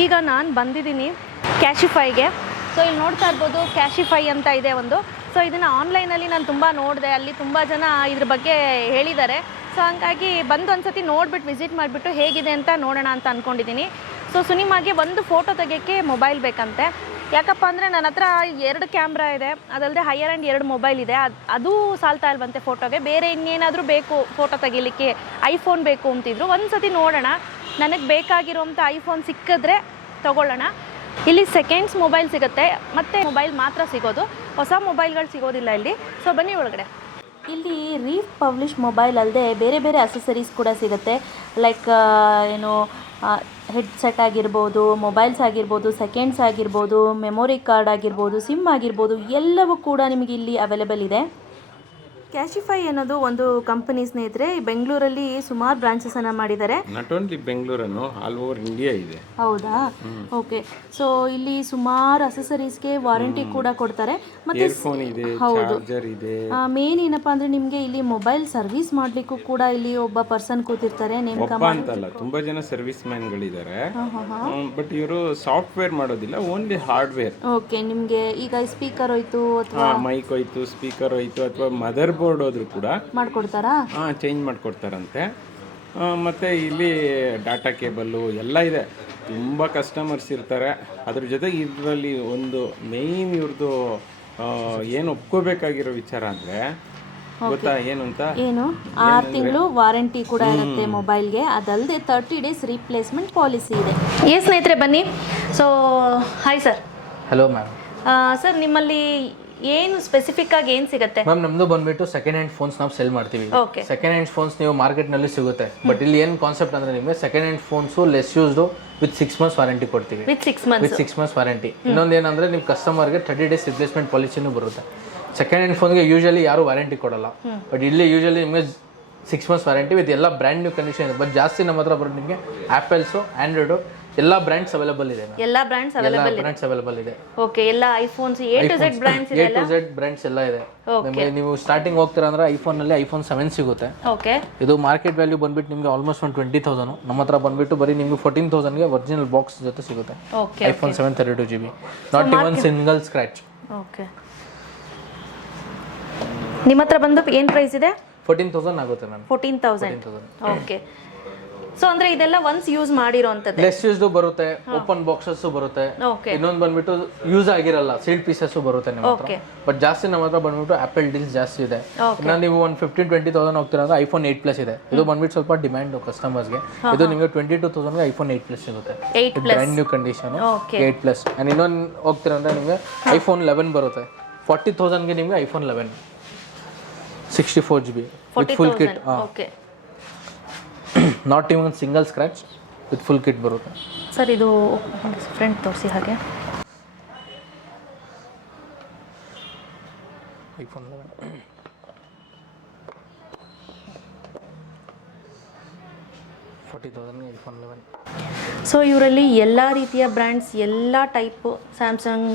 ಈಗ ನಾನು ಬಂದಿದ್ದೀನಿ ಕ್ಯಾಶಿಫೈಗೆ. ಸೊ ಇಲ್ಲಿ ನೋಡ್ತಾ ಇರ್ಬೋದು ಕ್ಯಾಶಿಫೈ ಅಂತ ಇದೆ ಒಂದು. ಸೊ ಇದನ್ನು ಆನ್ಲೈನಲ್ಲಿ ನಾನು ತುಂಬ ನೋಡಿದೆ, ಅಲ್ಲಿ ತುಂಬ ಜನ ಇದ್ರ ಬಗ್ಗೆ ಹೇಳಿದ್ದಾರೆ. ಸೊ ಹಂಗಾಗಿ ಬಂದು ಒಂದ್ಸತಿ ನೋಡಿಬಿಟ್ಟು ವಿಸಿಟ್ ಮಾಡಿಬಿಟ್ಟು ಹೇಗಿದೆ ಅಂತ ನೋಡೋಣ ಅಂತ ಅಂದ್ಕೊಂಡಿದ್ದೀನಿ. ಸೊ ಸುನಿಮಾಗೆ ಒಂದು ಫೋಟೋ ತೆಗಿಯೋಕ್ಕೆ ಮೊಬೈಲ್ ಬೇಕಂತೆ. ಯಾಕಪ್ಪ ಅಂದರೆ ನನ್ನ ಹತ್ರ 2 ಕ್ಯಾಮ್ರಾ ಇದೆ, ಅದಲ್ಲದೆ ಹೈಯರ್ ಆ್ಯಂಡ್ 2 ಮೊಬೈಲ್ ಇದೆ. ಅದು ಸಾಲ್ತಾ ಇಲ್ವಂತೆ ಫೋಟೋಗೆ. ಬೇರೆ ಇನ್ನೇನಾದರೂ ಬೇಕು ಫೋಟೋ ತೆಗಿಲಿಕ್ಕೆ, ಐಫೋನ್ ಬೇಕು ಅಂತಿದ್ರು. ಒಂದು ಸತಿ ನೋಡೋಣ, ನನಗೆ ಬೇಕಾಗಿರೋಂಥ ಐಫೋನ್ ಸಿಕ್ಕಿದ್ರೆ ತೊಗೊಳ್ಳೋಣ. ಇಲ್ಲಿ ಸೆಕೆಂಡ್ಸ್ ಮೊಬೈಲ್ ಸಿಗುತ್ತೆ, ಮತ್ತು ಮೊಬೈಲ್ ಮಾತ್ರ ಸಿಗೋದು, ಹೊಸ ಮೊಬೈಲ್ಗಳು ಸಿಗೋದಿಲ್ಲ ಇಲ್ಲಿ. ಸೊ ಬನ್ನಿ ಒಳಗಡೆ. ಇಲ್ಲಿ ರೀಪಬ್ಲಿಷ್ ಮೊಬೈಲ್ ಅಲ್ಲದೆ ಬೇರೆ ಬೇರೆ ಅಸೆಸರೀಸ್ ಕೂಡ ಸಿಗುತ್ತೆ. ಲೈಕ್ ಹೆಡ್ಸೆಟ್ ಆಗಿರ್ಬೋದು, ಮೊಬೈಲ್ಸ್ ಆಗಿರ್ಬೋದು, ಸೆಕೆಂಡ್ಸ್ ಆಗಿರ್ಬೋದು, ಮೆಮೊರಿ ಕಾರ್ಡ್ ಆಗಿರ್ಬೋದು, ಸಿಮ್ ಆಗಿರ್ಬೋದು, ಎಲ್ಲವೂ ಕೂಡ ನಿಮಗೆ ಇಲ್ಲಿ ಅವೈಲೇಬಲ್ ಇದೆ. ಕ್ಯಾಶಿಫೈ ಅನ್ನೋದು ಒಂದು ಕಂಪನಿ ಸ್ನೇಹಿತರೆ. ಬೆಂಗಳೂರಲ್ಲಿ ಸುಮಾರು ಬ್ರಾಂಚಸನ್ನು ಮಾಡಿದ್ದಾರೆ. ನಾಟ್ ಓನ್ಲಿ ಬೆಂಗಳೂರನ್ನು, ಆಲ್ ಓವರ್ ಇಂಡಿಯಾ ಇದೆ. ಹೌದಾ? ಓಕೆ. ಸೊ ಇಲ್ಲಿ ಸುಮಾರು ಅಸೆಸರೀಸ್ಗೆ ವಾರಂಟಿ ಕೂಡ ಕೊಡ್ತಾರೆ. ಮತ್ತೆ ಹೌದು, ಮೇನ್ ಏನಪ್ಪ ಅಂದರೆ ನಿಮಗೆ ಇಲ್ಲಿ ಮೊಬೈಲ್ ಸರ್ವಿಸ್ ಮಾಡಲಿಕ್ಕೂ ಕೂಡ ಇಲ್ಲಿ ಒಬ್ಬ ಪರ್ಸನ್ ಕೂತಿರ್ತಾರೆ. ಅಂತಲ್ಲ, ತುಂಬಾ ಜನ ಸರ್ವಿಸ್ ಮ್ಯಾನ್ಗಳಿದ್ದಾರೆ. ಬಟ್ ಇವರು ಸಾಫ್ಟ್ವೇರ್ ಮಾಡೋದಿಲ್ಲ, ಓನ್ಲಿ ಹಾರ್ಡ್ವೇರ್. ಓಕೆ. ನಿಮಗೆ ಈಗ ಸ್ಪೀಕರ್ ಹೋಯ್ತು ಅಥವಾ ಮೈಕ್ ಹೋಯ್ತು, ಸ್ಪೀಕರ್ ಹೋಯ್ತು, ಅಥವಾ ಮದರ್ ಬೋರ್ಡ್ ಹೋದ್ರು ಕೂಡ ಮಾಡ್ಕೊಡ್ತಾರಾ? ಚೇಂಜ್ ಮಾಡ್ಕೊಡ್ತಾರಂತೆ. ಮತ್ತು ಇಲ್ಲಿ ಡಾಟಾ ಕೇಬಲ್ಲು ಎಲ್ಲ ಇದೆ. ತುಂಬ ಕಸ್ಟಮರ್ಸ್ ಇರ್ತಾರೆ. ಅದ್ರ ಜೊತೆಗೆ ಇದರಲ್ಲಿ ಒಂದು ಮೇಯ್ನ್ ಇವ್ರದ್ದು ಏನು ಒಪ್ಕೋಬೇಕಾಗಿರೋ ವಿಚಾರ ಅಂದರೆ ಗೊತ್ತಾ ಏನು ಅಂತ? ಏನು 6 ತಿಂಗಳು ವಾರಂಟಿ ಕೂಡ ಇರುತ್ತೆ ಮೊಬೈಲ್ಗೆ. ಅದಲ್ಲದೆ 30 ಡೇಸ್ ರೀಪ್ಲೇಸ್ಮೆಂಟ್ ಪಾಲಿಸಿ ಇದೆ. ಸ್ನೇಹಿತರೆ ಬನ್ನಿ. So hi sir. Hello ma'am. Sir ನಿಮ್ಮಲ್ಲಿ ಏನು ಸ್ಪೆಸಿಫಿಕ್ ಆಗಿ ಏನು ಸಿಗುತ್ತೆ? ಮ್ಯಾಮ್ ನಮ್ದು ಬಂದ್ಬಿಟ್ಟು ಸೆಕೆಂಡ್ ಹ್ಯಾಂಡ್ ಫೋನ್ಸ್ ನಾವು ಸೆಲ್ ಮಾಡ್ತೀವಿ. ಸೆಕೆಂಡ್ ಹ್ಯಾಂಡ್ ಫೋನ್ಸ್ ನೀವು ಮಾರ್ಕೆಟ್ನಲ್ಲಿ ಸಿಗುತ್ತೆ. ಬಟ್ ಇಲ್ಲಿ ಏನು ಕಾನ್ಸೆಪ್ಟ್ ಅಂದರೆ ನಿಮಗೆ second hand phones less used with 6 months warranty ಕೊಡ್ತೀವಿ. With 6 months warranty. ಇನ್ನೊಂದು ಏನಂದರೆ ನಿಮ್ಮ ಕಸ್ಟಮರ್ಗೆ 30 ಡೇಸ್ ರಿಪ್ಲೇಸ್ಮೆಂಟ್ ಪಾಲಿಸಿನೂ ಬರುತ್ತೆ. ಸೆಕೆಂಡ್ ಹ್ಯಾಂಡ್ ಫೋನ್ಗೆ ಯೂಶಲಿ ಯಾರು ವಾರಂಟಿ ಕೊಡಲ್ಲ. ಬಟ್ ಇಲ್ಲಿ ಯೂಶಲಿ ನಿಮಗೆ 6 months ವಾರಂಟಿ ವಿತ್ ಎಲ್ಲ ಬ್ರ್ಯಾಂಡ್ ನ್ಯೂ ಕಂಡೀಷನ್ ಇದೆ. ಬಟ್ ಜಾಸ್ತಿ ನಮ್ಮ ಹತ್ರ ಬರೋದು ನಿಮಗೆ ಆ್ಯಪಲ್ಸು, ಆ್ಯಂಡ್ರಾಯ್ಡು ಎಲ್ಲ ಬ್ರ್ಯಾಂಡ್ಸ್ ಅವೈಲೇಬಲ್ ಇದೆ. ಎಲ್ಲ ಬ್ರ್ಯಾಂಡ್ಸ್ ಅವೈಲೇಬಲ್ ಇದೆ. ಓಕೆ. ಎಲ್ಲ iPhones A to Z brands ಇದೆ. A to Z ಬ್ರ್ಯಾಂಡ್ಸ್ ಎಲ್ಲ ಇದೆ. ನಿಮಗೆ ನೀವು ಸ್ಟಾರ್ಟಿಂಗ್ ಹೋಗ್ತೀರಾ ಅಂದ್ರೆ ಐಫೋನ್ ನಲ್ಲಿ ಐಫೋನ್ 7 ಸಿಗುತ್ತೆ. ಓಕೆ. ಇದು ಮಾರ್ಕೆಟ್ ವ್ಯಾಲ್ಯೂ ಬಂದ್ಬಿಟ್ಟು ನಿಮಗೆ ಆಲ್ಮೋಸ್ಟ್ 20,000. ನಮ್ಮ ಹತ್ರ ಬಂದ್ಬಿಟ್ಟು ಬರೀ ನಿಮಗೆ 14,000 ಗೆ ಒರಿಜಿನಲ್ ಬಾಕ್ಸ್ ಜೊತೆ ಸಿಗುತ್ತೆ. IPhone 7 32GB, not even single scratch. Okay. ನಿಮ್ಮ ಹತ್ರ ಬಂದು ಏನು ಪ್ರೈಸ್ ಇದೆ? 14,000 ಆಗುತ್ತೆ ಮ್ಯಾಮ್. 14,000. ಓಕೆ. ಸೊ ಅಂದ್ರೆ ಇದೆಲ್ಲ ಒನ್ಸ್ ಯೂಸ್ ಮಾಡಿರೋಂಥದ್ದು. ಲೆಸ್ ಯೂಸ್ಡು ಬರುತ್ತೆ, ಓಪನ್ ಬಾಕ್ಸಸ್ ಬರುತ್ತೆ. ಇನ್ನೊಂದು ಬಂದ್ಬಿಟ್ಟು ಯೂಸ್ ಆಗಿರಲ್ಲ, ಸೀಲ್ಡ್ ಪೀಸಸ್ ಬರುತ್ತೆ ನಿಮ್ಮ ಹತ್ರ. ಬಟ್ ಜಾಸ್ತಿ ನಮ್ಮ ಹತ್ರ ಬಂದ್ಬಿಟ್ಟು ಆಪಲ್ ಡೀಲ್ಸ್ ಜಾಸ್ತಿ ಇದೆ. ಇನ್ನು ನೀವು ಒಂದು 15-20,000 ಹೋಗ್ತೀರಾ ಅಂದ್ರೆ ಐಫೋನ್ 8+ ಇದೆ. ಇದು ಬಂದ್ಬಿಟ್ಟು ಸ್ವಲ್ಪ ಡಿಮ್ಯಾಂಡ್ ಕಸ್ಟಮರ್ಸ್ಗೆ. ಇದು ನಿಮಗೆ 22,000 ಗೆ ಐಫೋನ್ 8+ ಸಿಗುತ್ತೆ. Brand new condition 8+. ಅಂಡ್ ಇನ್ನೊಂದು ಹೋಗ್ತೀರಾ ಅಂದ್ರೆ ನಿಮಗೆ ಐಫೋನ್ 11 ಬರುತ್ತೆ. 40,000 ಗೆ ನಿಮಗೆ iPhone 11 64GB with full kit. Okay. Not even single scratch with full kit ಬರುತ್ತೆ. ಸರ್ ಇದು ಫ್ರಂಟ್ ತೋರಿಸಿ ಹಾಗೆ. IPhone 11 40,000 iPhone 11. ಸೊ ಇವರಲ್ಲಿ ಎಲ್ಲ ರೀತಿಯ ಬ್ರ್ಯಾಂಡ್ಸ್, ಎಲ್ಲ ಟೈಪು, ಸ್ಯಾಮ್ಸಂಗ್,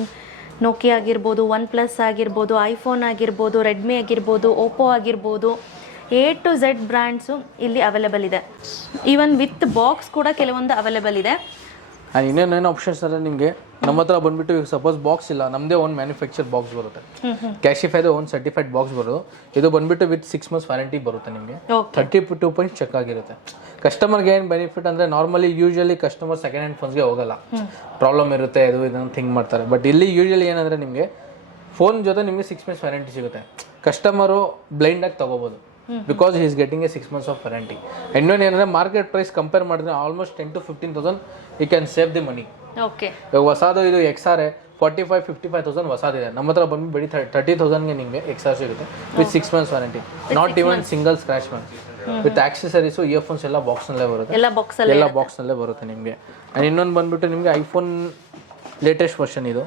ನೋಕಿಯಾ ಆಗಿರ್ಬೋದು, OnePlus ಆಗಿರ್ಬೋದು, ಐಫೋನ್ ಆಗಿರ್ಬೋದು, ರೆಡ್ಮಿ ಆಗಿರ್ಬೋದು, ಓಪೋ ಆಗಿರ್ಬೋದು, A to Z ಬ್ರ್ಯಾಂಡ್ಸು ಇಲ್ಲಿ ಅವೈಲೇಬಲ್ ಇದೆ. ಈವನ್ ವಿತ್ ಬಾಕ್ಸ್ ಕೂಡ ಕೆಲವೊಂದು ಅವೈಲೇಬಲ್ ಇದೆ. ಆ್ಯಂಡ್ ಇನ್ನೇನೇನು ಆಪ್ಷನ್ಸ್ ಅಂದರೆ ನಿಮಗೆ ನಮ್ಮ ಹತ್ರ ಬಂದ್ಬಿಟ್ಟು ಈಗ ಸಪೋಸ್ ಬಾಕ್ಸ್ ಇಲ್ಲ, ನಮ್ಮದೇ ಓನ್ ಮ್ಯಾನುಫ್ಯಾಕ್ಚರ್ ಬಾಕ್ಸ್ ಬರುತ್ತೆ. ಕ್ಯಾಶಿಫೈದು ಓನ್ ಸರ್ಟಿಫೈಡ್ ಬಾಕ್ಸ್ ಬರೋದು. ಇದು ಬಂದ್ಬಿಟ್ಟು ವಿತ್ 6 months ವಾರಂಟಿ ಬರುತ್ತೆ ನಿಮಗೆ. 32 ಪಾಯಿಂಟ್ ಚೆಕ್ ಆಗಿರುತ್ತೆ. ಕಸ್ಟಮರ್ಗೆ ಏನು ಬೆನಿಫಿಟ್ ಅಂದರೆ normally usually customer second hand ಫೋನ್ಸ್ಗೆ ಹೋಗಲ್ಲ, ಪ್ರಾಬ್ಲಮ್ ಇರುತ್ತೆ, ಅದು ಇದನ್ನು ಥಿಂಕ್ ಮಾಡ್ತಾರೆ. ಬಟ್ ಇಲ್ಲಿ ಯೂಶಲಿ ಏನಂದರೆ ನಿಮಗೆ ಫೋನ್ ಜೊತೆ ನಿಮಗೆ 6 months ವಾರಂಟಿ ಸಿಗುತ್ತೆ. ಕಸ್ಟಮರು ಬ್ಲೈಂಡಾಗಿ ತೊಗೋಬೋದು because he is getting a 6 months of warranty. ಇನ್ನೊಂದು ಏನಂದರೆ ಮಾರ್ಕೆಟ್ ಪ್ರೈಸ್ ಕಂಪೇರ್ ಮಾಡಿದ್ರೆ almost 10 to 15,000 you can save the money. Okay. ಇವಾಗ ಹೊಸದು ಇದು XR 45-55,000 ಹೊಸದಿದೆ. ನಮ್ಮ ಹತ್ರ ಬಂದು ಬರೀ 30,000 ಗೆ ನಿಮಗೆ XR ಸಿಗುತ್ತೆ with 6 months warranty. Not even single scratch ma'am. With accessories, earphones ಎಲ್ಲ ಬಾಕ್ಸ್ನಲ್ಲೇ ಬರುತ್ತೆ. ಎಲ್ಲ ಬಾಕ್ಸ್ನಲ್ಲೇ ಬರುತ್ತೆ ನಿಮಗೆ. ಆ್ಯಂಡ್ ಇನ್ನೊಂದು ಬಂದ್ಬಿಟ್ಟು ನಿಮಗೆ ಐಫೋನ್ ಲೇಟೆಸ್ಟ್ ವರ್ಷನ್ ಇದು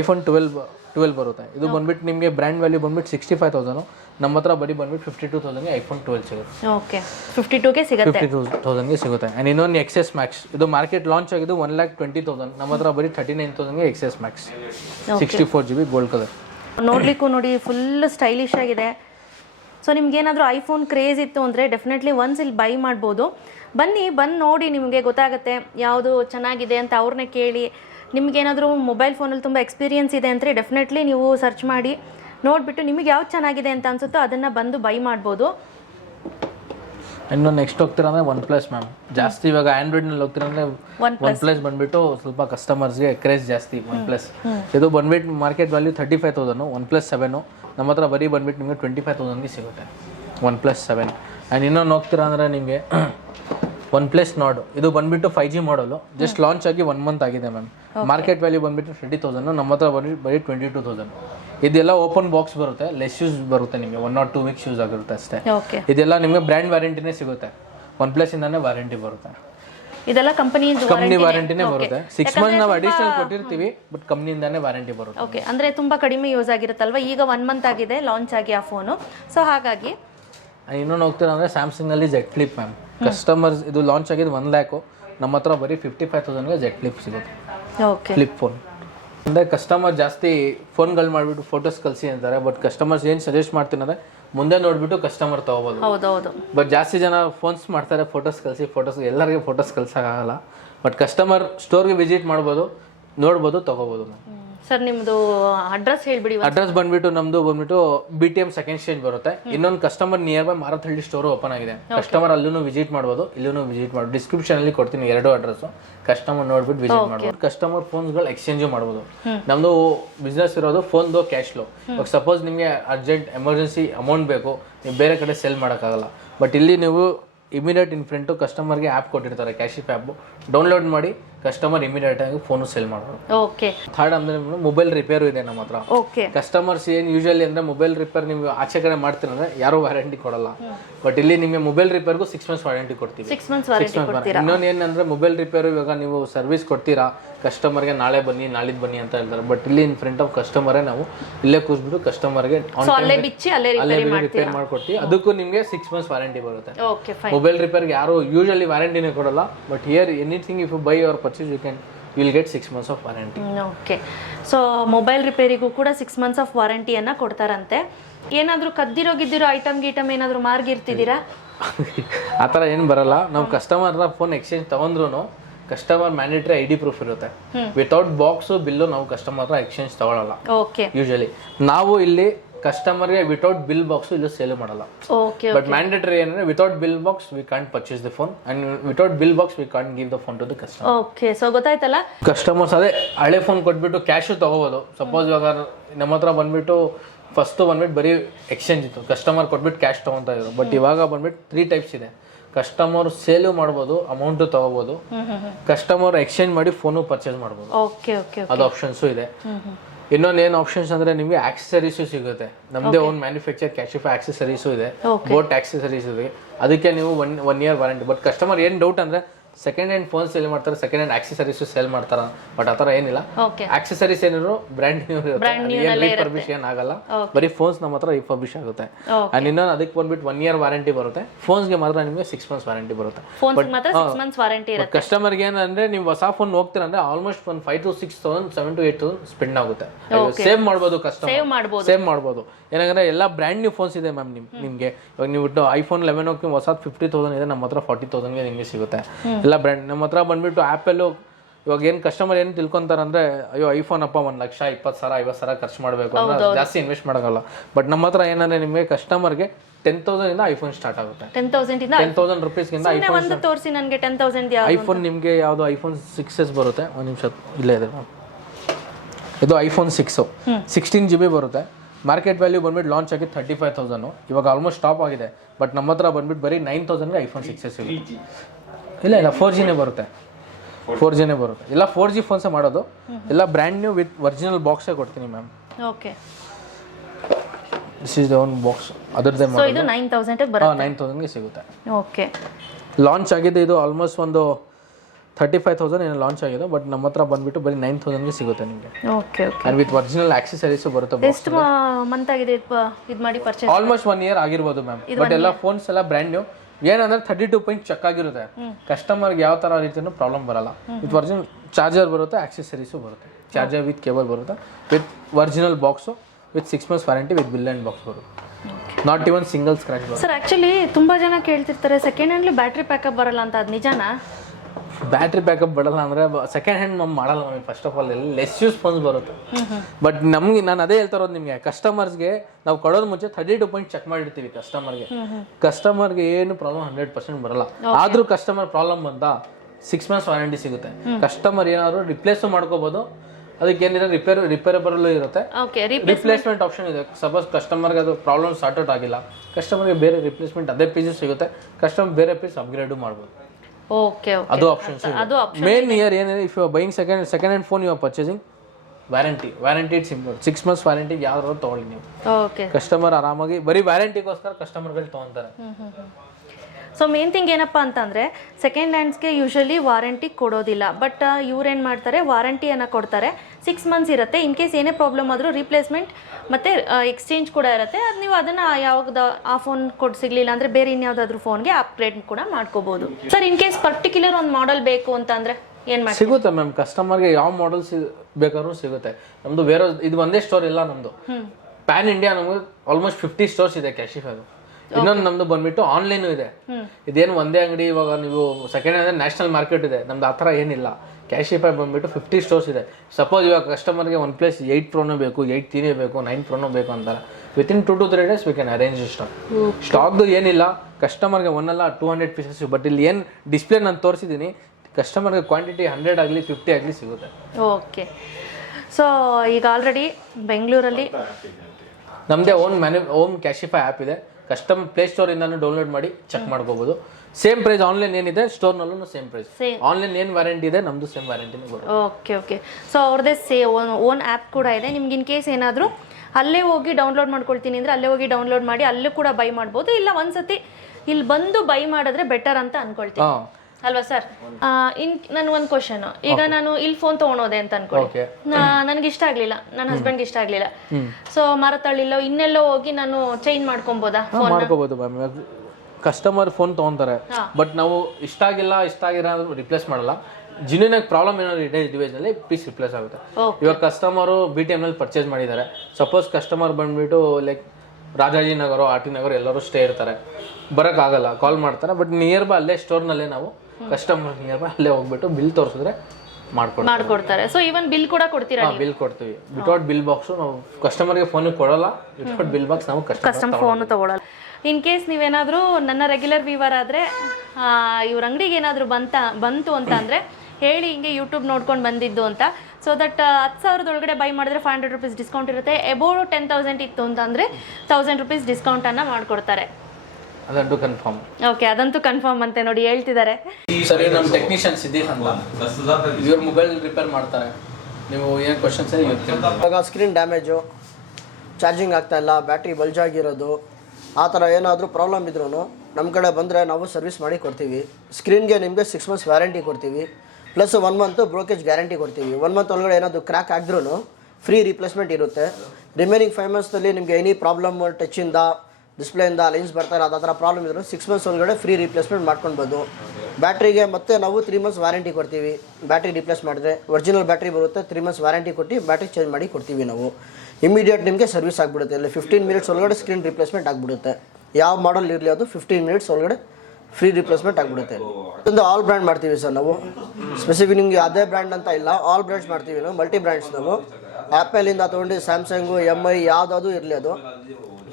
ಐಫೋನ್ 12 ಬರುತ್ತೆ. ಇದು ಬಂದ್ಬಿಟ್ಟು ನಿಮಗೆ ಬ್ರ್ಯಾಂಡ್ ವ್ಯಾಲ್ಯೂ ಬಂದ್ಬಿಟ್ಟು 65,000. ನಮ್ಮ ಹತ್ರ ಬರೀ ಬಂದ್ಬಿಟ್ಟು 52,000 ಗೆ ಐಫೋನ್ 12 ಸಿಗುತ್ತೆ. ಓಕೆ. 52 ಗೆ ಸಿಗುತ್ತೆ. 52,000 ಗೆ ಸಿಗುತ್ತೆ. ಆ್ಯಂಡ್ ಇನ್ನೊಂದು XS Max, ಇದು ಮಾರ್ಕೆಟ್ ಲಾಂಚ್ ಆಗಿದ್ದು 1,20,000. ನಮ್ಮ ಹತ್ರ ಬರೀ 39,000 ಗೆ XS Max 64GB gold colour. ನೋಡ್ಲಿಕ್ಕೂ ನೋಡಿ ಫುಲ್ ಸ್ಟೈಲಿಶ್ ಆಗಿದೆ. ಸೊ ನಿಮ್ಗೇನಾದರೂ ಐಫೋನ್ ಕ್ರೇಜ್ ಇತ್ತು ಅಂದರೆ ಡೆಫಿನೆಟ್ಲಿ ಒನ್ಸ್ ಇಲ್ಲಿ ಬೈ ಮಾಡ್ಬೋದು. ಬಂದು ನೋಡಿ, ನಿಮಗೆ ಗೊತ್ತಾಗುತ್ತೆ ಯಾವುದು ಚೆನ್ನಾಗಿದೆ ಅಂತ ಅವ್ರನ್ನೇ ಕೇಳಿ. ನಿಮಗೇನಾದರೂ ಮೊಬೈಲ್ ಫೋನಲ್ಲಿ ತುಂಬ ಎಕ್ಸ್ಪೀರಿಯನ್ಸ್ ಇದೆ ಅಂದರೆ ಡೆಫಿನೆಟ್ಲಿ ನೀವು ಸರ್ಚ್ ಮಾಡಿ ನೋಡಿಬಿಟ್ಟು ನಿಮಗೆ ಯಾವ್ದು ಚೆನ್ನಾಗಿದೆ ಅಂತ ಅನಿಸುತ್ತೋ ಅದನ್ನು ಬಂದು ಬೈ ಮಾಡ್ಬೋದು. ಇನ್ನು ನೆಕ್ಸ್ಟ್ ಹೋಗ್ತೀರಾ ಅಂದರೆ ಒನ್ ಪ್ಲಸ್ ಮ್ಯಾಮ್. ಜಾಸ್ತಿ ಇವಾಗ ಆ್ಯಂಡ್ರಾಯ್ಡ್ನಲ್ಲಿ ಹೋಗ್ತೀರಾ ಅಂದರೆ ಒನ್ ಪ್ಲಸ್ ಬಂದುಬಿಟ್ಟು ಸ್ವಲ್ಪ ಕಸ್ಟಮರ್ಸ್ಗೆ ಕ್ರೇಜ್ ಜಾಸ್ತಿ. ಒನ್ ಪ್ಲಸ್ ಇದು ಬಂದುಬಿಟ್ಟು ಮಾರ್ಕೆಟ್ ವ್ಯಾಲ್ಯೂ 35,000. ಒನ್ ಪ್ಲಸ್ 7 ನಮ್ಮ ಹತ್ರ ಬರೀ ಬಂದುಬಿಟ್ಟು ನಿಮಗೆ 25,000ಗೆ ಸಿಗುತ್ತೆ ಒನ್ ಪ್ಲಸ್ 7. ಆ್ಯಂಡ್ ಇನ್ನೊಂದು ಹೋಗ್ತೀರಾ ಅಂದರೆ ನಿಮಗೆ ಒನ್ ಪ್ಲಸ್ ನಾಡ್. ಇದು ಬಂದುಬಿಟ್ಟು 5G ಮಾಡಲು, ಜಸ್ಟ್ ಲಾಂಚ್ ಆಗಿ 1 ಮಂತ್ ಆಗಿದೆ ಮ್ಯಾಮ್. ಮಾರ್ಕೆಟ್ ವ್ಯಾಲ್ಯೂ ಬಂದುಬಿಟ್ಟು 30,000, ನಮ್ಮ ಹತ್ರ ಬರೀ 22,000. ಇದೆಲ್ಲ ಓಪನ್ ಬಾಕ್ಸ್ ಬರುತ್ತೆ, ಲೆಸ್ ಯೂಸ್ ಬರುತ್ತೆ ನಿಮಗೆ, 1 or 2 ವೀಕ್ಸ್ ಯೂಸ್ ಆಗಿರುತ್ತೆ ಅಷ್ಟೇ. ಇದೆಲ್ಲ ನಿಮಗೆ ಬ್ರ್ಯಾಂಡ್ ವ್ಯಾರಂಟಿನೇ ಸಿಗುತ್ತೆ, ಒನ್ ಪ್ಲಸ್ ಇಂದಾನೆ ವಾರಂಟಿ ಬರುತ್ತೆ. ಇದೆಲ್ಲ ಕಂಪನಿ ವಾರಂಟಿನೇ ಬರುತ್ತೆ. 6 ಮಂತ್ ನಾವು ಅಡಿಷನಲ್ ಕೊಟ್ಟಿರ್ತೀವಿ, ಬಟ್ ಕಂಪ್ನಿಯಿಂದಾನೇ ವಾರಂಟಿ ಬರುತ್ತೆ. ಓಕೆ, ಅಂದರೆ ತುಂಬ ಕಡಿಮೆ ಯೂಸ್ ಆಗಿರುತ್ತಲ್ವ, ಈಗ 1 ಮಂತ್ ಆಗಿದೆ ಲಾಂಚ್ ಆಗಿ ಆ ಫೋನು. ಸೊ ಹಾಗಾಗಿ ಇನ್ನೊಂದು ಹೋಗ್ತೀರಾ ಅಂದರೆ ಸ್ಯಾಮ್ಸಂಗ್ನಲ್ಲಿ ಜೆಡ್ ಫ್ಲಿಪ್ ಮ್ಯಾಮ್. ಕಸ್ಟಮರ್ಸ್ ಇದು ಲಾಂಚ್ ಆಗಿದ್ದು 1 lakh, ನಮ್ಮ ಹತ್ರ ಬರೀ 55,000ಗೆ ಜೆಡ್ ಫ್ಲಿಪ್ ಸಿಗುತ್ತೆ. ಫ್ಲಿಪ್ ಫೋನ್ ಅಂದರೆ ಕಸ್ಟಮರ್ ಜಾಸ್ತಿ ಫೋನ್ಗಳು ಮಾಡಿಬಿಟ್ಟು ಫೋಟೋಸ್ ಕಳಿಸಿ ಅಂತಾರೆ, ಬಟ್ ಕಸ್ಟಮರ್ಸ್ ಏನು ಸಜೆಸ್ಟ್ ಮಾಡ್ತೀನಿ ಅಂದರೆ ಮುಂದೆ ನೋಡಿಬಿಟ್ಟು ಕಸ್ಟಮರ್ ತೊಗೋಬೋದು. ಹೌದೌದು. ಬಟ್ ಜಾಸ್ತಿ ಜನ ಫೋನ್ಸ್ ಮಾಡ್ತಾರೆ, ಫೋಟೋಸ್ ಕಳಿಸಿ, ಎಲ್ಲರಿಗೆ ಫೋಟೋಸ್ ಕಳ್ಸೋಕ್ಕಾಗಲ್ಲ. ಬಟ್ ಕಸ್ಟಮರ್ ಸ್ಟೋರ್ಗೆ ವಿಸಿಟ್ ಮಾಡ್ಬೋದು, ನೋಡ್ಬೋದು, ತೊಗೋಬೋದು. ಸರ್ ನಿಮ್ಮದು ಅಡ್ರೆಸ್ ಹೇಳ್ಬಿಡಿ. ಅಡ್ರೆಸ್ ಬಂದ್ಬಿಟ್ಟು ನಮ್ಮದು ಬಂದ್ಬಿಟ್ಟು BTM ಸೆಕೆಂಡ್ ಸ್ಟೇಜ್ ಬರುತ್ತೆ. ಇನ್ನೊಂದು customer nearby Marathahalli store open ಆಗಿದೆ. ಕಸ್ಟಮರ್ ಅಲ್ಲೂ ವಿಸಿಟ್ ಮಾಡ್ಬೋದು, ಇಲ್ಲೂ ವಿಸಿಟ್ ಮಾಡ್ಬೋದು. ಡಿಸ್ಕ್ರಿಪ್ಷನಲ್ಲಿ ಕೊಡ್ತೀನಿ 2 ಅಡ್ರೆಸ್, ಕಸ್ಟಮರ್ ನೋಡ್ಬಿಟ್ಟು ವಿಸಿಟ್ ಮಾಡ್ಬೋದು. ಕಸ್ಟಮರ್ ಫೋನ್ಸ್ಗಳು ಎಕ್ಸ್ಚೇಂಜು ಮಾಡ್ಬೋದು. ನಮ್ಮದು ಬಿಸ್ನೆಸ್ ಇರೋದು ಫೋನ್ದು ಕ್ಯಾಶ್ ಫ್ಲೋ. ಇವಾಗ ಸಪೋಸ್ ನಿಮಗೆ ಅರ್ಜೆಂಟ್ ಎಮರ್ಜೆನ್ಸಿ ಅಮೌಂಟ್ ಬೇಕು, ನೀವು ಬೇರೆ ಕಡೆ ಸೆಲ್ ಮಾಡೋಕ್ಕಾಗಲ್ಲ. ಬಟ್ ಇಲ್ಲಿ ನೀವು ಇಮಿಡಿಯೇಟ್ ಇನ್ ಫ್ರಂಟು ಕಸ್ಟಮರ್ಗೆ ಆ್ಯಪ್ ಕೊಟ್ಟಿರ್ತಾರೆ, ಕ್ಯಾಶಿಫ್ ಆ್ಯಪ್, ಡೌನ್ಲೋಡ್ ಮಾಡಿ ಕಸ್ಟಮರ್ ಇಮಿಡಿಯೇಟ್ ಆಗಿ ಫೋನು ಸೆಲ್ ಮಾಡೋದು. ಓಕೆ. ಥರ್ಡ್ ಅಂದರೆ ಮೊಬೈಲ್ ರಿಪೇರು ಇದೆ ನಮ್ಮ ಹತ್ರ. ಓಕೆ. ಕಸ್ಟಮರ್ಸ್ ಏನು ಯೂಶಲಿ ಅಂದರೆ ಮೊಬೈಲ್ ರಿಪೇರ್ ನೀವು ಆಚೆ ಕಡೆ ಮಾಡ್ತೀರಂದ್ರೆ ಯಾರೂ ವಾರಂಟಿ ಕೊಡಲ್ಲ, ಬಟ್ ಇಲ್ಲಿ ನಿಮಗೆ ಮೊಬೈಲ್ ರಿಪೇರ್ಗೂ 6 ಮಂತ್ಸ್ ವಾರಂಟಿ ಕೊಡ್ತೀವಿ. 6 ಮಂತ್ಸ್ ವಾರಂಟಿ. ಇನ್ನೊಂದು ಏನಂದ್ರೆ ಮೊಬೈಲ್ ರಿಪೇರು ಇವಾಗ ನೀವು ಸರ್ವಿಸ್ ಕೊಡ್ತೀರಾ, ಕಸ್ಟಮರ್ಗೆ ನಾಳೆ ಬನ್ನಿ ನಾಳಿದ್ದು ಬನ್ನಿ ಅಂತ ಹೇಳ್ತಾರೆ, ಬಟ್ ಇಲ್ಲಿ ಇನ್ ಫ್ರಂಟ್ ಆಫ್ ಕಸ್ಟಮರೇ ನಾವು ಇಲ್ಲೇ ಕೂರಿಸ್ಬಿಟ್ಟು ಕಸ್ಟಮರ್ಗೆ ರಿಪೇರ್ ಮಾಡ್ಕೊಡ್ತೀವಿ. ಅದಕ್ಕೂ ನಿಮಗೆ 6 ಮಂತ್ಸ್ ವಾರಂಟಿ ಬರುತ್ತೆ. ಮೊಬೈಲ್ ರಿಪೇರ್ಗೆ ಯಾರು ಯೂಶಲಿ ವಾರಂಟಿನೇ ಕೊಡಲ್ಲ, but here anything if you buy our purchase you will get 6 months of warranty. Okay. So mobile ರಿಪೇರಿಗೂ ಕೂಡ 6 ಮಂತ್ಸ್ ಆಫ್ ವಾರಂಟಿಯನ್ನು ಕೊಡ್ತಾರಂತೆ. ಏನಾದರೂ ಕದ್ದಿರೋ ಐಟಮ್ ಏನಾದರೂ ಮಾರ್ಗಿರ್ತಿದ್ದೀರಾ? ಆ ಥರ ಏನು ಬರಲ್ಲ. ನಾವು ಕಸ್ಟಮರ್ನ ಫೋನ್ ಎಕ್ಸ್ಚೇಂಜ್ ತೊಗೊಂಡ್ರು ಕಸ್ಟಮರ್ ಮ್ಯಾಂಡೇಟರಿ ID ಪ್ರೂಫ್ ಇರುತ್ತೆ. ವಿತೌಟ್ ಬಾಕ್ಸು ಬಿಲ್ಲು ನಾವು ಕಸ್ಟಮರ್ನ ಎಕ್ಸ್ಚೇಂಜ್ ತಗೊಳ್ಳಲ್ಲ. ಓಕೆ. ಯೂಶಲಿ ನಾವು ಇಲ್ಲಿ ಕಸ್ಟಮರ್ಗೆ ವಿತೌಟ್ ಬಿಲ್ ಬಾಕ್ಸ್ ಇಲ್ಲಿ ಸೇಲ್ ಮಾಡಲ್ಲ. ಓಕೆ. ಬಟ್ ಮ್ಯಾಂಡೇಟರಿ ಏನಂದ್ರೆ without bill box we can't purchase the phone and without bill box we can't give the phone to the customer. Okay. So ಗೊತ್ತಾಯ್ತಲ್ಲ, customers ಅದೇ ಹಳೆ phone ಕೊಟ್ಬಿಟ್ಟು cash ತಗೋಬೋದು. Suppose ಇವಾಗ ನಮ್ಮ ಹತ್ರ ಬಂದ್ಬಿಟ್ಟು ಫಸ್ಟ್ ಬಂದ್ಬಿಟ್ಟು ಬರೀ ಎಕ್ಸ್ಚೇಂಜ್ ಇತ್ತು, ಕಸ್ಟಮರ್ ಕೊಟ್ಬಿಟ್ಟು ಕ್ಯಾಶ್ ತೊಗೊತಾ ಇದ್ರು. ಬಟ್ ಇವಾಗ ಬಂದ್ಬಿಟ್ಟು 3 ಟೈಪ್ಸ್ ಇದೆ. ಕಸ್ಟಮರ್ ಸೇಲು ಮಾಡ್ಬೋದು, ಅಮೌಂಟು ತಗೋಬೋದು, ಕಸ್ಟಮರ್ ಎಕ್ಸ್ಚೇಂಜ್ ಮಾಡಿ ಫೋನು ಪರ್ಚೇಸ್ ಮಾಡ್ಬೋದು. ಅದು ಆಪ್ಷನ್ಸು ಇದೆ. ಇನ್ನೊಂದು ಏನು ಆಪ್ಷನ್ಸ್ ಅಂದರೆ ನಿಮಗೆ ಆಕ್ಸೆಸರೀಸು ಸಿಗುತ್ತೆ. ನಮ್ಮದೇ ಓನ್ ಮ್ಯಾನುಫ್ಯಾಕ್ಚರ್ ಕ್ಯಾಶಿಫೈ ಆಕ್ಸೆಸರೀಸು ಇದೆ, ಬೋಟ್ ಆಕ್ಸೆಸರೀಸ್ ಇದೆ. ಅದಕ್ಕೆ ನೀವು 1 year ವಾರಂಟಿ. ಬಟ್ ಕಸ್ಟಮರ್ ಏನು ಡೌಟ್ ಅಂದರೆ ಸೆಕೆಂಡ್ ಹ್ಯಾಂಡ್ ಫೋನ್ ಸೇಲ್ ಮಾಡ್ತಾರೆ, ಸೆಕೆಂಡ್ ಹ್ಯಾಂಡ್ ಆಕ್ಸೆಸರೀಸು ಸೇಲ್ ಮಾಡ್ತಾರ, ಬಟ್ ಆ ಥರ ಏನಿಲ್ಲ. ಆಕ್ಸೆಸರೀಸ್ ಏನಿದ್ರು ಬ್ರ್ಯಾಂಡ್ ನ್ಯೂ ರಿಫರ್ಬಿಶ್ ಏನಾಗಲ್ಲ, ಬರೀ ಫೋನ್ಸ್ ನಮ್ಮ ಹತ್ರ ರಿಫರ್ಬಿಶ್ ಆಗುತ್ತೆ. ಅಂಡ್ ಇನ್ನೊಂದು ಅದಕ್ಕೆ ಬಂದ್ಬಿಟ್ಟು 1 year ವಾರಂಟಿ ಬರುತ್ತೆ. ಫೋನ್ಸ್ಗೆ ಮಾತ್ರ ನಿಮಗೆ 6 ಮಂತ್ಸ್ ವಾರಂಟಿ ಬರುತ್ತೆ. ಕಸ್ಟಮರ್ಗೆ ಏನಂದ್ರೆ ನೀವು ಹೊಸ ಫೋನ್ ಹೋಗ್ತೀರ ಅಂದ್ರೆ ಆಲ್ಮೋಸ್ಟ್ ಒಂದು 5,000 to 6,000 7,000 to 8,000 ಸ್ಪೆಂಡ್ ಆಗುತ್ತೆ. ಸೇವ್ ಮಾಡ್ಬೋದು, ಕಸ್ಟಮರ್ ಸೇವ್ ಮಾಡ್ಬೋದು. ಏನಂದ್ರೆ ಎಲ್ಲ ಬ್ರ್ಯಾಂಡ್ ನ್ಯೂ ಫೋನ್ಸ್ ಇದೆ ಮ್ಯಾಮ್. ನಿಮಗೆ ಇವಾಗ ನೀವು iPhone 11 ಹೋಗಿ ಹೊಸ 50,000 ಇದೆ, ನಮ್ಮ ಹತ್ರ 40,000ಗೆ ನಿಮಗೆ ಸಿಗುತ್ತೆ. ಎಲ್ಲ ಬ್ರ್ಯಾಂಡ್ ನಮ್ಮ ಹತ್ರ ಬಂದ್ಬಿಟ್ಟು ಆ್ಯಪಲ್ಲೂ ಇವಾಗ ಏನು ಕಸ್ಟಮರ್ ಏನು ತಿಳ್ಕೊಂತಾರೆ ಅಂದರೆ ಅಯ್ಯೋ ಐಫೋನ್ ಅಪ್ಪ 1,20,000 20,000 50,000 ಖರ್ಚು ಮಾಡಬೇಕು ಅಂದ್ರೆ ಜಾಸ್ತಿ ಇನ್ವೆಸ್ಟ್ ಮಾಡೋಕ್ಕಲ್ಲ. ಬಟ್ ನಮ್ಮ ಹತ್ರ ಏನಂದರೆ ನಿಮಗೆ ಕಸ್ಟಮರ್ಗೆ 10,000 ಇಂದ ಐಫೋನ್ ಸ್ಟಾರ್ಟ್ ಆಗುತ್ತೆ. 10,000 ರೂಪೀಸ್ಗಿಂತ ಐಫೋನ್ ನಿಮಗೆ ಯಾವುದು iPhone 6s ಬರುತ್ತೆ. ಒಂದು ನಿಮಿಷ ಇಲ್ಲೇ ಇದೆ, ಇದು iPhone 6 16 GB ಬರುತ್ತೆ. ಮಾರ್ಕೆಟ್ ವ್ಯಾಲ್ಯೂ ಬಂದ್ಬಿಟ್ಟು ಲಾಂಚ್ ಆಗಿ 35,000, ಇವಾಗ ಆಲ್ಮೋಸ್ಟ್ ಸ್ಟಾಪ್ ಆಗಿದೆ. ಬಟ್ ನಮ್ಮ ಹತ್ರ ಬಂದ್ಬಿಟ್ಟು ಬರೀ 9,000ಗೆ iPhone 6s ಸಿಗುತ್ತೆ. ಇಲ್ಲ 4Gನೇ ಬರುತ್ತೆ, 4Gನೇ ಬರುತ್ತೆ. ಎಲ್ಲ 4G ಫೋನ್ಸೇ ಮಾಡೋದು, ಎಲ್ಲ ಬ್ರ್ಯಾಂಡ್ ನ್ಯೂ ವಿತ್ ಒರಿಜಿನಲ್ ಬಾಕ್ಸೇ ಕೊಡ್ತೀನಿ ma'am. Okay. This is the own box, ಅದರದೇ ಸೊ ಇದು 9,000ಗೆ ಬರುತ್ತೆ. 9,000ಗೆ ಸಿಗುತ್ತೆ. ಓಕೆ. ಲಾಂಚ್ ಆಗಿದೆ ಇದು ಆಲ್ಮೋಸ್ಟ್ ಒಂದು 35,000 ಏನೋ ಲಾಂಚ್ ಆಗಿದೆ. ಬಟ್ ನಮ್ಮ ಹತ್ರ ಬಂದ್ಬಿಟ್ಟು ಬರೀ 9,000ಗೆ ಸಿಗುತ್ತೆ ನಿಮಗೆ. Okay. Okay. And with original accessories ಬರುತ್ತೆ. ಎಷ್ಟು ಮಂತ್ ಆಗಿದೆ ಇದು ಮಾಡಿ ಪರ್ಚೇಸ್? ಆಲ್ಮೋಸ್ಟ್ 1 year ಆಗಿರ್ಬೋದು ಮ್ಯಾಮ್. ಬಟ್ ಎಲ್ಲ ಫೋನ್ಸ್ ಎಲ್ಲ ಬ್ರ್ಯಾಂಡ್ ನ್ಯೂ. ಏನಂದ್ರೆ 32 ಪಾಯಿಂಟ್ ಚೆಕ್ ಆಗಿರುತ್ತೆ. ಕಸ್ಟಮರ್ಗೆ ಯಾವ ಥರ ರೀತಿಯೂ ಪ್ರಾಬ್ಲಮ್ ಬರಲ್ಲ. ವಿತ್ ಒರಿಜಿನಲ್ ಚಾರ್ಜರ್ ಬರುತ್ತೆ, ಆಕ್ಸೆಸರೀಸು ಬರುತ್ತೆ. ಚಾರ್ಜರ್ ವಿತ್ ಕೇಬಲ್ ಬರುತ್ತೆ, with original box, with 6 months warranty, with bill and box ಬರುತ್ತೆ. ನಾಟ್ ಇವನ್ ಸಿಂಗಲ್ ಸ್ಕ್ರಾಚ್ ಬರುತ್ತೆ. ಸರ್ ಆ್ಯಕ್ಚುಲಿ ತುಂಬ ಜನ ಕೇಳ್ತಿರ್ತಾರೆ ಸೆಕೆಂಡ್ ಹ್ಯಾಂಡ್ಲಿ ಬ್ಯಾಟ್ರಿ ಪ್ಯಾಕಪ್ ಬರಲ್ಲ ಅಂತ, ಅದು ನಿಜನಾ? ಬ್ಯಾಟ್ರಿ ಬ್ಯಾಕಪ್ ಬರಲ್ಲ ಅಂದರೆ ಸೆಕೆಂಡ್ ಹ್ಯಾಂಡ್ ನಾವು ಮಾಡಲ್ಲ ನಮಗೆ. First of all less use phones ಬರುತ್ತೆ. ಬಟ್ ನಮಗೆ ನಾನು ಅದೇ ಹೇಳ್ತಾ ಇರೋದು ನಿಮಗೆ, ಕಸ್ಟಮರ್ಸ್ಗೆ ನಾವು ಕೊಡೋದು ಮುಂಚೆ 32 ಪಾಯಿಂಟ್ ಚೆಕ್ ಮಾಡಿರ್ತೀವಿ ಕಸ್ಟಮರ್ಗೆ ಏನು ಪ್ರಾಬ್ಲಮ್ 100% ಬರಲ್ಲ. ಆದರೂ ಕಸ್ಟಮರ್ ಪ್ರಾಬ್ಲಮ್ ಬಂತ 6 months ವಾರಂಟಿ ಸಿಗುತ್ತೆ. ಕಸ್ಟಮರ್ ಏನಾದ್ರು ರಿಪ್ಲೇಸ್ ಮಾಡ್ಕೋಬಹುದು, ಅದಕ್ಕೆ ಏನಿದೆ ರಿಪೇರಬಲ್ ಇರುತ್ತೆ. ರಿಪ್ಲೇಸ್ಮೆಂಟ್ ಆಪ್ಷನ್ ಇದೆ. ಸಪೋಸ್ ಕಸ್ಟಮರ್ಗೆ ಅದು ಪ್ರಾಬ್ಲಮ್ ಸಾರ್ಟ್ ಔಟ್ ಆಗಿಲ್ಲ, ಕಸ್ಟಮರ್ಗೆ ಬೇರೆ ರಿಪ್ಲೇಸ್ಮೆಂಟ್ ಅದೇ ಪೀಸಸ್ ಸಿಗುತ್ತೆ, ಕಸ್ಟಮರ್ ಬೇರೆ ಪೀಸ್ ಅಪ್ಗ್ರೇಡು ಮಾಡ್ಬೋದು. ಅದು ಆಪ್ಷನ್ಸ್. ಮೇನ್ ಇಯರ್ ಏನಿದೆ, if you buying second hand phone you are purchasing, warranty it simple 6 months warranty ಯಾವ್ದಾದ್ರು ತೊಗೊಳ್ಳಿ ನೀವು. ಕಸ್ಟಮರ್ ಆರಾಮಾಗಿ ಬರೀ ವ್ಯಾರಂಟಿಗೋಸ್ಕರ ಕಸ್ಟಮರ್ಗಳು ತೊಗೊತಾರೆ. ಸೊ ಮೇನ್ ಥಿಂಗ್ ಏನಪ್ಪ ಅಂತಂದರೆ ಸೆಕೆಂಡ್ ಹ್ಯಾಂಡ್ಸ್ಗೆ ಯೂಶಲಿ ವಾರಂಟಿ ಕೊಡೋದಿಲ್ಲ. ಬಟ್ ಇವ್ರೇನು ಮಾಡ್ತಾರೆ, ವಾರಂಟಿಯನ್ನು ಕೊಡ್ತಾರೆ, 6 months ಇರುತ್ತೆ. ಇನ್ ಕೇಸ್ ಏನೇ ಪ್ರಾಬ್ಲಮ್ ಆದರೂ ರೀಪ್ಲೇಸ್ಮೆಂಟ್ ಮತ್ತು ಎಕ್ಸ್ಚೇಂಜ್ ಕೂಡ ಇರುತ್ತೆ. ಅದು ನೀವು ಅದನ್ನು ಯಾವಾಗ ಆ ಫೋನ್ ಕೊಟ್ಟು ಸಿಗಲಿಲ್ಲ ಅಂದರೆ ಬೇರೆ ಇನ್ಯಾವುದಾದ್ರೂ ಫೋನ್ಗೆ ಅಪ್ಗ್ರೇಡ್ ಕೂಡ ಮಾಡ್ಕೋಬೋದು. ಸರ್ ಇನ್ ಕೇಸ್ ಪರ್ಟಿಕ್ಯುಲರ್ ಒಂದು ಮಾಡೆಲ್ ಬೇಕು ಅಂತಂದರೆ ಏನು ಮಾಡಿ ಸಿಗುತ್ತೆ ಮ್ಯಾಮ್? ಕಸ್ಟಮರ್ಗೆ ಯಾವ ಮಾಡೆಲ್ಸ್ ಬೇಕಾದ್ರೂ ಸಿಗುತ್ತೆ. ನಮ್ಮದು ಬೇರೆ ಇದು ಒಂದೇ ಸ್ಟೋರ್ ಇಲ್ಲ, ನಮ್ಮದು ಪ್ಯಾನ್ ಇಂಡಿಯಾ. ನಮಗೆ ಆಲ್ಮೋಸ್ಟ್ 50 stores ಇದೆ ಕ್ಯಾಶಿಫೈ. ಇನ್ನೊಂದು ನಮ್ದು ಬಂದ್ಬಿಟ್ಟು ಆನ್ಲೈನು ಇದೆ. ಇದೇನು ಒಂದೇ ಅಂಗಡಿ. ಇವಾಗ ನೀವು ಸೆಕೆಂಡ್ ಹ್ಯಾಂಡ್ ನ್ಯಾಷನಲ್ ಮಾರ್ಕೆಟ್ ಇದೆ, ನಮ್ದು ಆ ಥರ ಏನಿಲ್ಲ. ಕ್ಯಾಶಿಫೈ ಬಂದ್ಬಿಟ್ಟು 50 stores ಇದೆ. ಸಪೋಸ್ ಇವಾಗ ಕಸ್ಟಮರ್ಗೆ OnePlus 8 Proನೂ ಬೇಕು, 8Tನೇ ಬೇಕು, 9 Proನೂ ಬೇಕು ಅಂತಾರೆ, within 2 to 3 days we can arrange ಸ್ಟಾಕ್ದು ಏನಿಲ್ಲ. ಕಸ್ಟಮರ್ಗೆ 1 ಅಲ್ಲ 200 pieces. ಬಟ್ ಇಲ್ಲಿ ಏನು ಡಿಸ್ಪ್ಲೇ ನಾನು ತೋರಿಸಿದ್ದೀನಿ, ಕಸ್ಟಮರ್ಗೆ ಕ್ವಾಂಟಿಟಿ 100 ಆಗಲಿ 50 ಆಗಲಿ ಸಿಗುತ್ತೆ. ಓಕೆ. ಸೊ ಈಗ ಆಲ್ರೆಡಿ ಬೆಂಗಳೂರಲ್ಲಿ ನಮ್ಮದೇ ಓನ್ ಕ್ಯಾಶಿಫೈ ಆ್ಯಪ್ ಇದೆ. ಕಸ್ಟಮರ್ ಪ್ಲೇ ಸ್ಟೋರಿಂದಾನು ಡೌನ್ಲೋಡ್ ಮಾಡಿ ಚೆಕ್ ಮಾಡ್ಕೋಬಹುದು. ಸೇಮ್ ಪ್ರೈಸ್ ಆನ್ಲೈನ್ ಏನಿದೆ ಸ್ಟೋರ್ನಲ್ಲೂ ಸೇಮ್ ಪ್ರೈಸ್. ಆನ್ಲೈನ್ ಏನು ವ್ಯಾರಂಟಿ ಇದೆ ನಮ್ಮದು ಸೇಮ್ ವ್ಯಾರಂಟಿನೇ ಬರುತ್ತೆ. ಓಕೆ. ಸೊ ಅವ್ರದ್ದೇ ಓನ್ ಆ್ಯಪ್ ಕೂಡ ಇದೆ. ನಿಮ್ಗೆ ಇನ್ ಕೇಸ್ ಏನಾದರೂ ಅಲ್ಲೇ ಹೋಗಿ ಡೌನ್ಲೋಡ್ ಮಾಡ್ಕೊಳ್ತೀನಿ ಅಂದರೆ ಅಲ್ಲೇ ಹೋಗಿ ಡೌನ್ಲೋಡ್ ಮಾಡಿ ಅಲ್ಲೂ ಕೂಡ ಬೈ ಮಾಡ್ಬೋದು. ಇಲ್ಲ ಒಂದ್ಸತಿ ಇಲ್ಲಿ ಬಂದು ಬೈ ಮಾಡಿದ್ರೆ ಬೆಟರ್ ಅಂತ ಅನ್ಕೊಳ್ತೀನಿ ಅಲ್ವಾ ಸರ್? ನನ್ ಒಂದು ಕ್ವಶನ್, ಈಗ ನಾನು ಇಲ್ಲಿ ಫೋನ್ ತಗೊಳೋದೆ ಅಂತ ಅನ್ಕೊಳ್ಳಿ, ನನಗೆ ಇಷ್ಟ ಆಗ್ಲಿಲ್ಲ, ನನ್ನ ಹಸ್ಬೆಂಡ್ಗೆ ಇಷ್ಟ ಆಗ್ಲಿಲ್ಲ, ಸೊ ಮಾರತಹಳ್ಳಿಲೋ ಇನ್ನೆಲ್ಲೋ ಹೋಗಿ ನಾನು ಚೇಂಜ್ ಮಾಡ್ಕೊಬೋದಾ? ಮಾಡ್ಕೋಬಹುದು ಮ್ಯಾಮ್. ಕಸ್ಟಮರ್ ಫೋನ್ ತಗೊಂತಾರೆ, ಬಟ್ ನಾವು ಇಷ್ಟ ಆಗಿಲ್ಲ ರಿಪ್ಲೇಸ್ ಮಾಡಲ್ಲ. ಜಿನ್ಯೂನ್ ಆಗಿ ಪ್ರಾಬ್ಲಮ್ ಏನಾದ್ರು ಇದೆ ಡಿವೈಸ್ನಲ್ಲಿ ಪೀಸ್ ರಿಪ್ಲೇಸ್ ಆಗುತ್ತೆ. ಇವಾಗ ಕಸ್ಟಮರು BTM ನಲ್ಲಿ ಪರ್ಚೇಸ್ ಮಾಡಿದ್ದಾರೆ. ಸಪೋಸ್ ಕಸ್ಟಮರ್ ಬಂದ್ಬಿಟ್ಟು ಲೈಕ್ ರಾಜಾಜಿನಗರ, RT ನಗರ ಎಲ್ಲರೂ ಸ್ಟೇ ಇರ್ತಾರೆ, ಬರೋಕ್ಕಾಗಲ್ಲ, ಕಾಲ್ ಮಾಡ್ತಾರೆ. ಬಟ್ ನಿಯರ್ ಬೈ ಅಲ್ಲೇ ಸ್ಟೋರ್ನಲ್ಲೇ ನಾವು ಕಸ್ಟಮರ್ ನಿಯರ್ ಬೈ ಅಲ್ಲೇ ಹೋಗ್ಬಿಟ್ಟು ಬಿಲ್ ತೋರಿಸಿದ್ರೆ ಮಾಡ್ಕೊಡ್ತಾರೆ. ಸೊ ಈವನ್ ಬಿಲ್ ಕೂಡ ಕೊಡ್ತೀರಾ? ಬಿಲ್ ಕೊಡ್ತೀವಿ. ವಿತೌಟ್ ಬಿಲ್ ಬಾಕ್ಸ್ ನಾವು ಕಸ್ಟಮರ್ಗೆ ಫೋನ್ ಕೊಡಲ್ಲ. ವಿತೌಟ್ ಬಿಲ್ ಬಾಕ್ಸ್ ನಾವು ಕಸ್ಟಮರ್ ಫೋನ್ ತಗೊಳ್ಳಲ್ಲ. ಇನ್ ಕೇಸ್ ನೀವೇನಾದರೂ ನನ್ನ ರೆಗ್ಯುಲರ್ ವ್ಯೂವರ್ ಆದರೆ ಇವ್ರ ಅಂಗಡಿಗೆ ಏನಾದರೂ ಬಂತು ಅಂತ ಅಂದರೆ ಹೇಳಿ, ಹಿಂಗೆ ಯೂಟ್ಯೂಬ್ ನೋಡ್ಕೊಂಡು ಬಂದಿದ್ದು ಅಂತ. ಸೊ ದಟ್ 10,000 ಒಳಗಡೆ ಬೈ ಮಾಡಿದ್ರೆ 500 rupees ಡಿಸ್ಕೌಂಟ್ ಇರುತ್ತೆ. ಅಬೌವ್ 10,000 ಇತ್ತು ಅಂತಂದರೆ 1,000 rupees ಡಿಸ್ಕೌಂಟನ್ನು ಮಾಡಿಕೊಡ್ತಾರೆ. ಅದಂತೂ ಕನ್ಫರ್ಮ್. ಓಕೆ, ಅದಂತೂ ಕನ್ಫರ್ಮ್ ಅಂತೆ ನೋಡಿ ಹೇಳ್ತಿದ್ದಾರೆ. ಸರಿ, ನಮ್ಮ ಟೆಕ್ನಿಷಿಯನ್ ಸಿದ್ದೀಶ್ ಅಂತ ಇವ್ರ ಮೊಬೈಲ್ ರಿಪೇರ್ ಮಾಡ್ತಾರೆ. ನೀವು ಏನು ಕ್ವಶನ್ಸ್ ಇವಾಗ ಸ್ಕ್ರೀನ್ ಡ್ಯಾಮೇಜು, ಚಾರ್ಜಿಂಗ್ ಆಗ್ತಾ ಇಲ್ಲ, ಬ್ಯಾಟ್ರಿ ಬಲ್ಜ್ ಆಗಿರೋದು, ಆ ಥರ ಏನಾದರೂ ಪ್ರಾಬ್ಲಮ್ ಇದ್ರೂ ನಮ್ಮ ಕಡೆ ಬಂದರೆ ನಾವು ಸರ್ವಿಸ್ ಮಾಡಿ ಕೊಡ್ತೀವಿ. ಸ್ಕ್ರೀನ್ಗೆ ನಿಮಗೆ 6 months ವ್ಯಾರಂಟಿ ಕೊಡ್ತೀವಿ, ಪ್ಲಸ್ 1 month ಬ್ರೋಕೇಜ್ ಗ್ಯಾರಂಟಿ ಕೊಡ್ತೀವಿ. 1 month ಒಳಗಡೆ ಏನಾದರೂ ಕ್ರ್ಯಾಕ್ ಆಗಿದ್ರೂ ಫ್ರೀ ರಿಪ್ಲೇಸ್ಮೆಂಟ್ ಇರುತ್ತೆ. ರಿಮೈನಿಂಗ್ 5 monthsನಲ್ಲಿ ನಿಮಗೆ ಎನಿ ಪ್ರಾಬ್ಲಮ್ ಟಚಿಂದ, ಡಿಸ್ಪ್ಲೇಯಿಂದ ಲೈನ್ಸ್ ಬರ್ತಾರೆ, ಆ ಥರ ಪ್ರಾಬ್ಲಮ್ ಇದ್ರೂ 6 months ಒಳಗಡೆ ಫ್ರೀ ರಿಪ್ಲೇಸ್ಮೆಂಟ್ ಮಾಡ್ಕೊಳ್ಬೋದು. ಬ್ಯಾಟ್ರಿಗೆ ಮತ್ತೆ ನಾವು 3 months ವ್ಯಾರಂಟಿ ಕೊಡ್ತೀವಿ. ಬ್ಯಾಟ್ರಿ ರಿಪ್ಲೇಸ್ ಮಾಡಿದ್ರೆ ಒರಿಜಿನಲ್ ಬ್ಯಾಟ್ರಿ ಬರುತ್ತೆ, 3 months ವ್ಯಾರಂಟಿ ಕೊಟ್ಟು ಬ್ಯಾಟ್ರಿ ಚೇಂಜ್ ಮಾಡಿ ಕೊಡ್ತೀವಿ ನಾವು. ಇಮಿಡಿಯೇಟ್ ನಿಮಗೆ ಸರ್ವಿಸ್ ಆಗಿಬಿಡುತ್ತೆ. ಇಲ್ಲಿ 15 minutes ಒಳಗಡೆ ಸ್ಕ್ರೀನ್ ರಿಪ್ಲೇಸ್ಮೆಂಟ್ ಆಗಿಬಿಡುತ್ತೆ. ಯಾವ ಮಾಡಲ್ ಇರಲಿ ಅದು 15 minutes ಒಳಗಡೆ ಫ್ರೀ ರಿಪ್ಲೇಸ್ಮೆಂಟ್ ಆಗಿಬಿಡುತ್ತೆ. ಒಂದು ಆಲ್ ಬ್ರ್ಯಾಂಡ್ ಮಾಡ್ತೀವಿ ಸರ್ ನಾವು. ಸ್ಪೆಸಿಫಿಕ್ ನಿಮಗೆ ಅದೇ ಬ್ರ್ಯಾಂಡ್ ಅಂತ ಇಲ್ಲ, ಆಲ್ ಬ್ರ್ಯಾಂಡ್ಸ್ ಮಾಡ್ತೀವಿ ನಾವು. ಮಲ್ಟಿ ಬ್ರ್ಯಾಂಡ್ಸ್ ನಾವು ಆ್ಯಪಲಿಂದ ತೊಗೊಂಡು ಸ್ಯಾಮ್ಸಂಗು, MI ಯಾವುದಾದ್ರು ಇರಲಿ ಅದು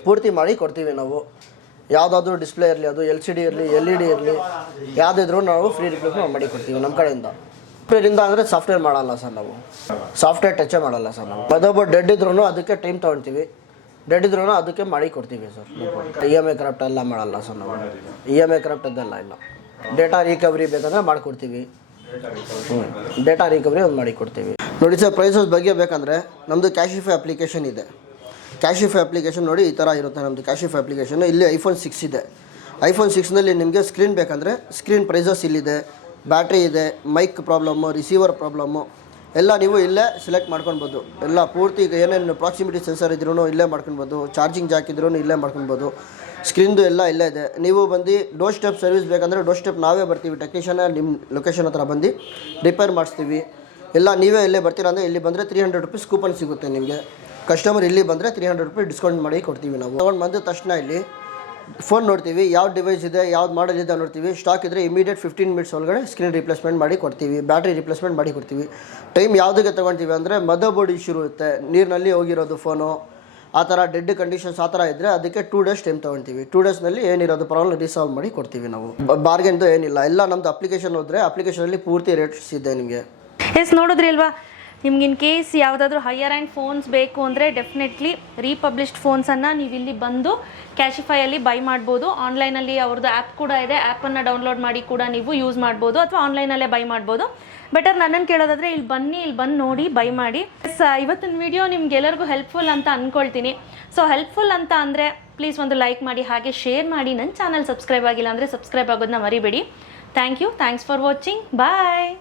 ಪೂರ್ತಿ ಮಾಡಿ ಕೊಡ್ತೀವಿ ನಾವು. ಯಾವುದಾದ್ರೂ ಡಿಸ್ಪ್ಲೇ ಇರಲಿ, ಅದು LCD ಇರಲಿ, LED ಇರಲಿ, ಯಾವುದಿದ್ರೂ ನಾವು ಫ್ರೀ ರಿಪ್ಲೇಸ್ಮೆಂಟ್ ಮಾಡಿ ಕೊಡ್ತೀವಿ ನಮ್ಮ ಕಡೆಯಿಂದ. ಸಾಫ್ಟ್ವೇರಿಂದ ಅಂದರೆ ಸಾಫ್ಟ್ವೇರ್ ಮಾಡಲ್ಲ ಸರ್ ನಾವು, ಸಾಫ್ಟ್ವೇರ್ ಟಚೇ ಮಾಡಲ್ಲ ಸರ್ ನಾವು. ಮದೊಬ್ಬ ಡೆಡ್ ಇದ್ರೂ ಅದಕ್ಕೆ ಟೈಮ್ ತೊಗೊಳ್ತೀವಿ, ಡೆಡ್ ಇದ್ರೂ ಅದಕ್ಕೆ ಮಾಡಿ ಕೊಡ್ತೀವಿ ಸರ್. EMI ಕರಪ್ಟ್ ಎಲ್ಲ ಮಾಡಲ್ಲ ಸರ್ ನಾವು. EMI ಕರಪ್ಟ್ ಅದೆಲ್ಲ ಇಲ್ಲ. ಡೇಟಾ ರಿಕವರಿ ಬೇಕಂದರೆ ಮಾಡಿಕೊಡ್ತೀವಿ. ಡೇಟಾ ರಿಕವರಿ ಒಂದು ಮಾಡಿ ಕೊಡ್ತೀವಿ. ನೋಡಿ ಸರ್, ಪ್ರೈಸಸ್ ಬಗ್ಗೆ ಬೇಕಂದರೆ ನಮ್ಮದು ಕ್ಯಾಶಿಫೈ ಅಪ್ಲಿಕೇಶನ್ ಇದೆ. ಕ್ಯಾಶಿಫೈ ಅಪ್ಲಿಕೇಶನ್ ನೋಡಿ ಈ ಥರ ಇರುತ್ತೆ ನಮ್ಮದು ಕ್ಯಾಶಿಫೈ ಅಪ್ಲಿಕೇಶನ್. ಇಲ್ಲಿ iPhone 6 ಇದೆ. iPhone 6ನಲ್ಲಿ ನಿಮಗೆ ಸ್ಕ್ರೀನ್ ಬೇಕಂದರೆ ಸ್ಕ್ರೀನ್ ಪ್ರೈಸಸ್ ಇಲ್ಲಿದೆ, ಬ್ಯಾಟ್ರಿ ಇದೆ, ಮೈಕ್ ಪ್ರಾಬ್ಲಮ್ಮು, ರಿಸೀವರ್ ಪ್ರಾಬ್ಲಮ್ಮು ಎಲ್ಲ ನೀವು ಇಲ್ಲೇ ಸೆಲೆಕ್ಟ್ ಮಾಡ್ಕೊಳ್ಬೋದು. ಎಲ್ಲ ಪೂರ್ತಿ ಏನೇನು ಪ್ರಾಕ್ಸಿಮಿಟಿ ಸೆನ್ಸರ್ ಇದ್ರೂ ಇಲ್ಲೇ ಮಾಡ್ಕೊಳ್ಬೋದು, ಚಾರ್ಜಿಂಗ್ ಜಾಕ್ ಇದ್ರೂ ಇಲ್ಲೇ ಮಾಡ್ಕೊಳ್ಬೋದು. ಸ್ಕ್ರೀನ್ದು ಎಲ್ಲ ಇಲ್ಲೇ ಇದೆ. ನೀವು ಬಂದು ಡೋರ್ ಸ್ಟೆಪ್ ಸರ್ವಿಸ್ ಬೇಕಂದರೆ ಡೋರ್ ಸ್ಟೆಪ್ ನಾವೇ ಬರ್ತೀವಿ, ಟೆಕ್ನಿಷಿಯನ್ ನಿಮ್ಮ ಲೊಕೇಶನ್ ಹತ್ರ ಬಂದು ರಿಪೇರ್ ಮಾಡಿಸ್ತೀವಿ. ಎಲ್ಲ ನೀವೇ ಇಲ್ಲೇ ಬರ್ತೀರಾ ಅಂದರೆ ಇಲ್ಲಿ ಬಂದರೆ 300 rupees ಕೂಪನ್ ಸಿಗುತ್ತೆ ನಿಮಗೆ. ಕಸ್ಟಮರ್ ಇಲ್ಲಿ ಬಂದರೆ 300 ರೂಪಾಯಿ ಡಿಸ್ಕೌಂಟ್ ಮಾಡಿ ಕೊಡ್ತೀವಿ ನಾವು. ತೊಗೊಂಡು ಬಂದ ತಕ್ಷಣ ಇಲ್ಲಿ ಫೋನ್ ನೋಡ್ತೀವಿ, ಯಾವ ಡಿವೈಸ್ ಇದೆ, ಯಾವ್ದು ಮಾಡಲ್ ಇದೆ ನೋಡ್ತೀವಿ. ಸ್ಟಾಕ್ ಇದ್ದರೆ ಇಮಿಡಿಯೇಟ್ 15 ಮಿನಿಟ್ಸ್ ಒಳಗಡೆ ಸ್ಕ್ರೀನ್ ರಿಪ್ಲೇಸ್ಮೆಂಟ್ ಮಾಡಿ ಕೊಡ್ತೀವಿ, ಬ್ಯಾಟ್ರಿ ರಿಪ್ಲೇಸ್ಮೆಂಟ್ ಮಾಡಿ ಕೊಡ್ತೀವಿ. ಟೈಮ್ ಯಾವುದಕ್ಕೆ ತೊಗೊಳ್ತೀವಿ ಅಂದರೆ ಮದರ್ ಬೋರ್ಡ್ ಇಶ್ಯೂ ಇರುತ್ತೆ, ನೀರಿನಲ್ಲಿ ಹೋಗಿರೋದು ಫೋನು, ಆ ಥರ ಡೆಡ್ ಕಂಡೀಷನ್ಸ್ ಆ ಥರ ಇದ್ದರೆ ಅದಕ್ಕೆ 2 ಡೇಸ್ ಟೈಮ್ ತೊಗೊಳ್ತೀವಿ. 2 ಡೇಸ್ನಲ್ಲಿ ಏನಿರೋದು ಪ್ರಾಬ್ಲಮ್ ರಿಸಾಲ್ವ್ ಮಾಡಿ ಕೊಡ್ತೀವಿ ನಾವು. ಬಾರ್ಗೆನ್ದು ಏನಿಲ್ಲ, ಎಲ್ಲ ನಮ್ಮದು ಅಪ್ಲಿಕೇಶನ್ ಹೋದರೆ ಅಪ್ಲಿಕೇಶನಲ್ಲಿ ಪೂರ್ತಿ ರೇಟ್ಸ್ ಇದೆ ನಿಮಗೆ. ಎಸ್, ನೋಡಿದ್ರಿ ಅಲ್ವಾ? ನಿಮ್ಗೆ ಇನ್ ಕೇಸ್ ಯಾವುದಾದ್ರೂ ಹೈಯರ್ ಆ್ಯಂಡ್ ಫೋನ್ಸ್ ಬೇಕು ಅಂದರೆ ಡೆಫಿನೆಟ್ಲಿ ರೀಪಬ್ಲಿಷ್ಡ್ ಫೋನ್ಸನ್ನು ನೀವು ಇಲ್ಲಿ ಬಂದು ಕ್ಯಾಶಿಫೈಯಲ್ಲಿ ಬೈ ಮಾಡ್ಬೋದು. ಆನ್ಲೈನಲ್ಲಿ ಅವ್ರದ್ದು ಆ್ಯಪ್ ಕೂಡ ಇದೆ, ಆ್ಯಪನ್ನು ಡೌನ್ಲೋಡ್ ಮಾಡಿ ಕೂಡ ನೀವು ಯೂಸ್ ಮಾಡ್ಬೋದು, ಅಥವಾ ಆನ್ಲೈನಲ್ಲೇ ಬೈ ಮಾಡ್ಬೋದು. ಬೆಟರ್ ನನ್ನನ್ನು ಕೇಳೋದಾದರೆ ಇಲ್ಲಿ ಬಂದು ನೋಡಿ ಬೈ ಮಾಡಿ. ಇವತ್ತಿನ ವಿಡಿಯೋ ನಿಮ್ಗೆಲ್ಲರಿಗೂ ಹೆಲ್ಪ್ಫುಲ್ ಅಂತ ಅಂದ್ಕೊಳ್ತೀನಿ. ಸೊ ಹೆಲ್ಪ್ಫುಲ್ ಅಂತ ಅಂದರೆ ಪ್ಲೀಸ್ ಒಂದು ಲೈಕ್ ಮಾಡಿ, ಹಾಗೆ ಶೇರ್ ಮಾಡಿ. ನನ್ನ ಚಾನಲ್ ಸಬ್ಸ್ಕ್ರೈಬ್ ಆಗಿಲ್ಲ ಅಂದರೆ ಸಬ್ಸ್ಕ್ರೈಬ್ ಆಗೋದನ್ನ ಮರಿಬೇಡಿ. Thank you, thanks for watching, bye.